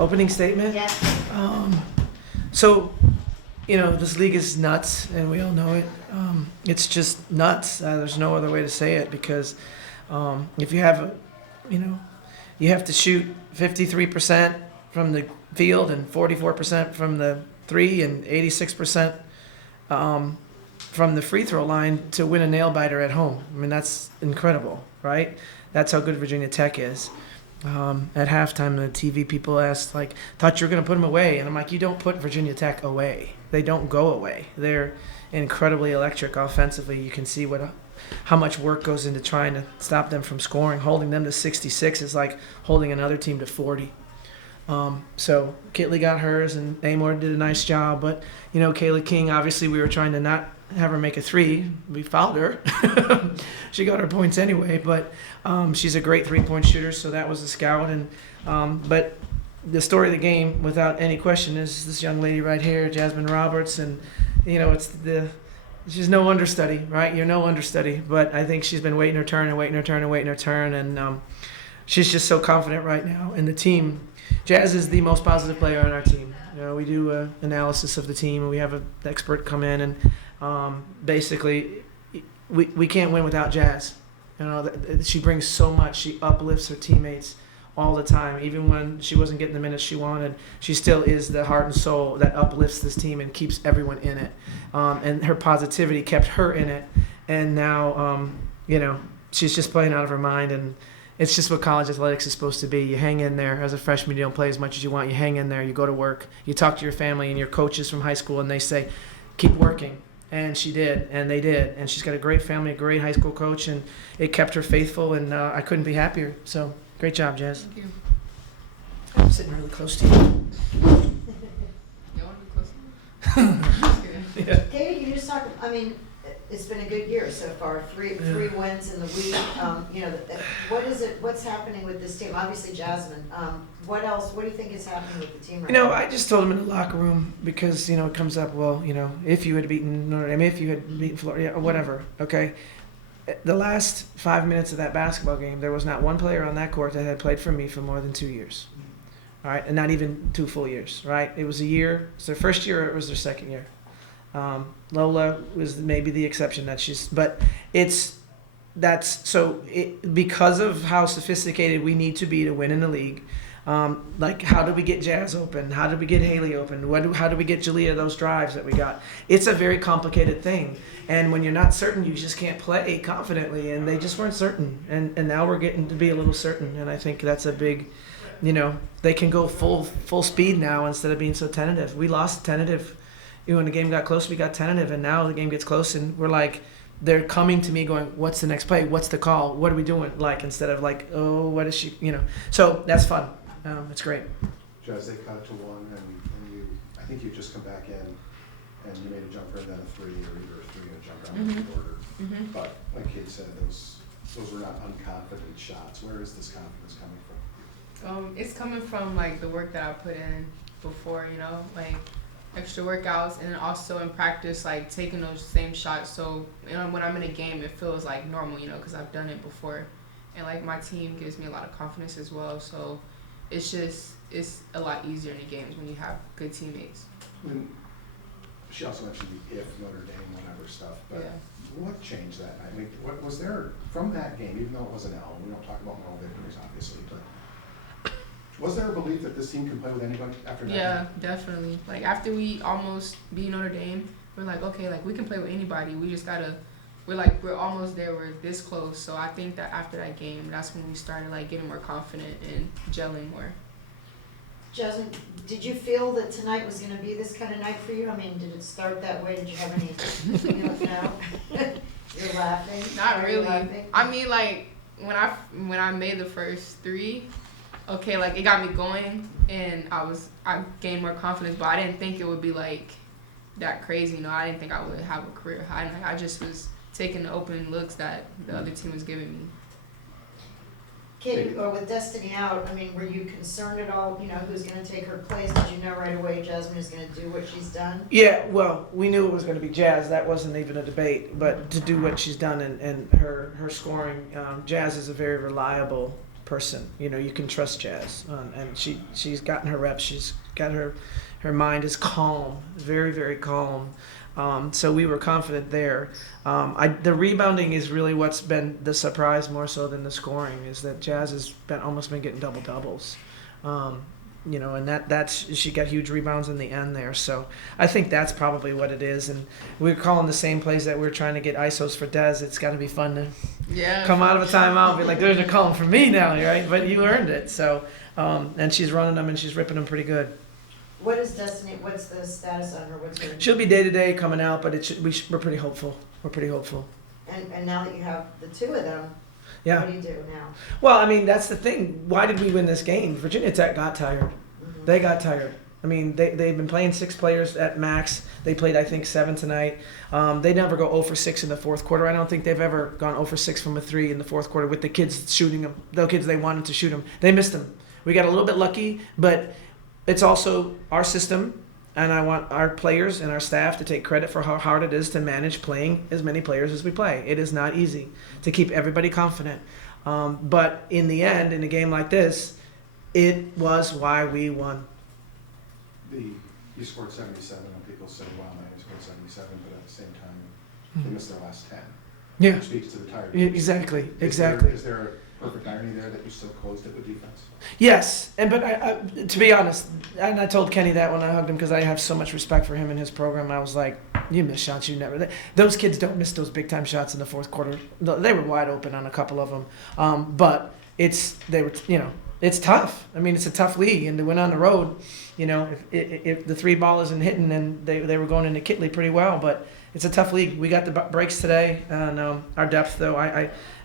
Opening statement? Yeah. So, this league is nuts, and we all know it. It's just nuts. There's no other way to say it because if you have you have to shoot 53% from the field and 44% from the three and 86% from the free throw line to win a nail biter at home. I mean, that's incredible, right? That's how good Virginia Tech is. At halftime, the TV people asked, thought you were going to put them away. And I'm like, you don't put Virginia Tech away. They don't go away. They're incredibly electric offensively. You can see how much work goes into trying to stop them from scoring. Holding them to 66 is like holding another team to 40. So Kitley got hers, and Amor did a nice job. But, Kayla King, obviously we were trying to not have her make a three. We fouled her. She got her points anyway, but she's a great three-point shooter, so that was a scout. And but the story of the game, without any question, is this young lady right here, Jasmyne Roberts, and she's no understudy, right? You're no understudy, but I think she's been waiting her turn, and she's just so confident right now. And the team, Jazz is the most positive player on our team. We do analysis of the team, and we have an expert come in, and basically we can't win without Jazz. She brings so much. She uplifts her teammates all the time. Even when she wasn't getting the minutes she wanted, she still is the heart and soul that uplifts this team and keeps everyone in it. And her positivity kept her in it. And now, she's just playing out of her mind. And it's just what college athletics is supposed to be. You hang in there. As a freshman, you don't play as much as you want. You hang in there. You go to work. You talk to your family and your coaches from high school, and they say, keep working. And she did, and they did. And she's got a great family, a great high school coach, and it kept her faithful, and I couldn't be happier. So great job, Jazz. Thank you. I'm sitting really close to you. You want to be close to me? Just kidding. Yeah. Katie, can you just talk, it's been a good year so far, three wins in the week. What's happening with this team? Obviously Jasmine. What else, what do you think is happening with the team right now? I just told him in the locker room because, it comes up, if you had beaten Notre Dame, if you had beaten Florida, or whatever, okay? The last 5 minutes of that basketball game, there was not one player on that court that had played for me for more than 2 years. All right, and not even 2 full years, right? It was a year. It's their first year, or it was their second year. Lola was maybe the exception because of how sophisticated we need to be to win in the league. How do we get Jazz open? How do we get Haley open? How do we get Jalea those drives that we got? It's a very complicated thing. And when you're not certain, you just can't play confidently. And they just weren't certain. And now we're getting to be a little certain. And I think that's a big, they can go full speed now instead of being so tentative. We lost tentative. When the game got close, we got tentative. And now the game gets close, and we're like, they're coming to me going, what's the next play? What's the call? What are we doing? Instead of oh, what is she, So that's fun. It's great. Jazz, they cut it to 1, and I think you just come back in, and you made a jumper and then a 3, or either a 3 and a jumper out of the order. Mm-hmm. But like Kate said, those were not unconfident shots. Where is this confidence coming from? It's coming from the work that I put in before, extra workouts, and then also in practice, taking those same shots. So when I'm in a game, it feels normal, because I've done it before, and my team gives me a lot of confidence as well. So it's a lot easier in the games when you have good teammates. And she also mentioned the if Notre Dame, whatever stuff, but what changed that night? What was there from that game, even though it was an L, we don't talk about moral victories, obviously, but was there a belief that this team can play with anybody after that? Yeah, definitely. After we almost beat Notre Dame, we're okay, we can play with anybody. We just gotta, we're almost there. We're this close. So I think that after that game, that's when we started getting more confident and gelling more. Jasmine, did you feel that tonight was going to be this kind of night for you? Did it start that way? Did you have any, no? You're laughing? Not really. Laughing? When I made the first 3, okay, it got me going, and I gained more confidence, but I didn't think it would be that crazy. I didn't think I would have a career high. I just was taking the open looks that the other team was giving me. Katie, or with Destiny out, were you concerned at all, who's going to take her place? Did you know right away Jasmine is going to do what she's done? Yeah, well, we knew it was going to be Jazz. That wasn't even a debate. But to do what she's done and her scoring, Jazz is a very reliable person. You can trust Jazz, and she's gotten her reps. She's got her mind is calm, very, very calm. So we were confident there. The rebounding is really what's been the surprise more so than the scoring, is that Jazz has almost been getting double doubles. And that's she got huge rebounds in the end there. So I think that's probably what it is. And we're calling the same plays that we're trying to get ISOs for Des. It's got to be fun to come out of a timeout and be like, "There's a calling for me now," right? But you earned it. So and she's running them and she's ripping them pretty good. What is Destiny, what's the status on her? What's her? She'll be day to day coming out, but we're pretty hopeful. We're pretty hopeful. And now that you have the two of them, Yeah. what do you do now? Well, I mean, that's the thing. Why did we win this game? Virginia Tech got tired. Mhm. They got tired. I mean, they've been playing 6 players at max. They played, I think, 7 tonight. They never go 0 for 6 in the fourth quarter. I don't think they've ever gone 0 for 6 from a 3 in the fourth quarter with the kids shooting them, the kids they wanted to shoot them. They missed them. We got a little bit lucky, but it's also our system, and I want our players and our staff to take credit for how hard it is to manage playing as many players as we play. It is not easy to keep everybody confident. But in the end, in a game like this, it was why we won. You scored 77, and people say, wow, man, you scored 77, but at the same time, they missed their last 10. Yeah, Which speaks to the tired. exactly. Is there a perfect irony there that you still closed it with defense? Yes, but I, to be honest, and I told Kenny that when I hugged him because I have so much respect for him and his program. I was like, "You miss shots, you never." Those kids don't miss those big time shots in the fourth quarter. They were wide open on a couple of them, but it's tough. I mean, it's a tough league, and they went on the road. If the 3 ball isn't hitting, then they were going into Kitley pretty well, but. It's a tough league. We got the breaks today, and our depth, though.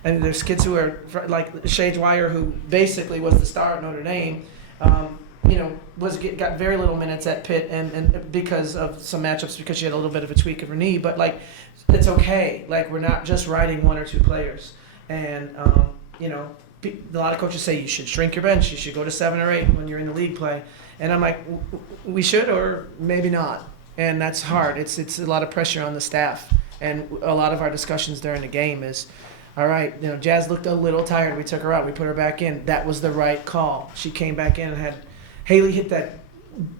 And there's kids who are like Shay Dwyer, who basically was the star at Notre Dame. Got very little minutes at Pitt, and because of some matchups, because she had a little bit of a tweak of her knee. But it's okay. We're not just riding 1 or 2 players, and a lot of coaches say you should shrink your bench. You should go to 7 or 8 when you're in the league play, and I'm like, we should, or maybe not. And that's hard. It's a lot of pressure on the staff. And a lot of our discussions during the game is, all right, Jazz looked a little tired. We took her out. We put her back in. That was the right call. She came back in and had Haley hit that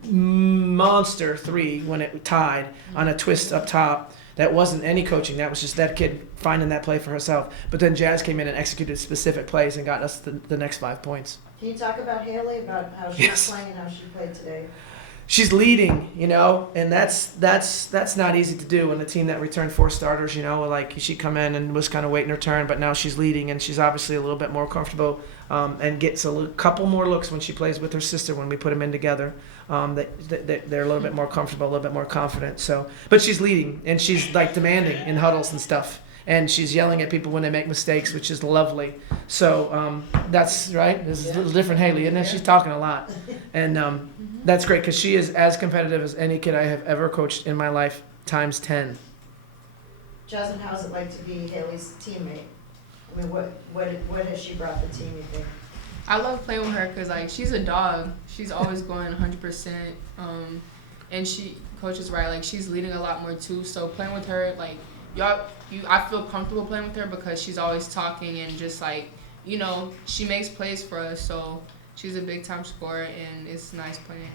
monster 3 when it tied on a twist up top. That wasn't any coaching. That was just that kid finding that play for herself. But then Jazz came in and executed specific plays and got us the next 5 points. Can you talk about Haley, about how she was playing and how she played today? She's leading, and that's not easy to do in a team that returned 4 starters, she come in and was kind of waiting her turn, but now she's leading, and she's obviously a little bit more comfortable and gets a couple more looks when she plays with her sister when we put them in together. They're a little bit more comfortable, a little bit more confident. So, but she's leading, and she's demanding in huddles and stuff. And she's yelling at people when they make mistakes, which is lovely. So that's right. This is a little different Haley, isn't it? She's talking a lot. And that's great because she is as competitive as any kid I have ever coached in my life, times 10. Jasmine, how's it like to be Haley's teammate? I mean, what has she brought the team, you think? I love playing with her because she's a dog. She's always going 100%. And coach is right. She's leading a lot more too. So playing with her, I feel comfortable playing with her because she's always talking and just she makes plays for us. So she's a big time scorer and it's nice playing.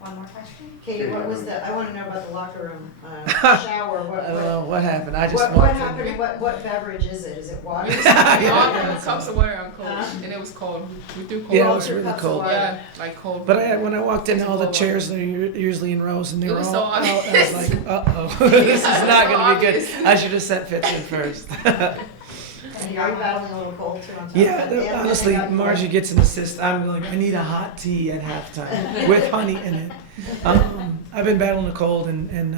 One more question? Katie, what was I want to know about the locker room shower. I don't know what happened. I just what happened? What beverage is it? Is it water? Yeah, cups of water on cold, and it was cold. We threw cold. Yeah, water. it was really cold. Yeah, cold. But when I walked in, all the chairs are usually in rows, and they were all so out. I was like, uh-oh, this is not going to be good. I should have sent Fitz in first. And you're battling a little cold too on top Yeah, of that. honestly, Margie gets an assist. I'm like, I need a hot tea at halftime with honey in it. I've been battling a cold, and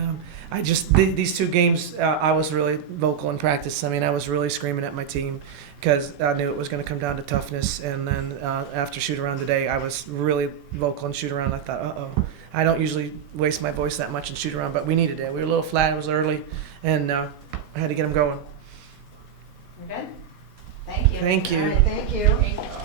I just these 2 games I was really vocal in practice. I mean, I was really screaming at my team because I knew it was going to come down to toughness. And then after shoot around today, I was really vocal in shoot around. I thought, uh-oh. I don't usually waste my voice that much in shoot around, but we needed it. We were a little flat. It was early, and I had to get them going. We're good? Thank you. Thank you. All right, thank you. Thank you.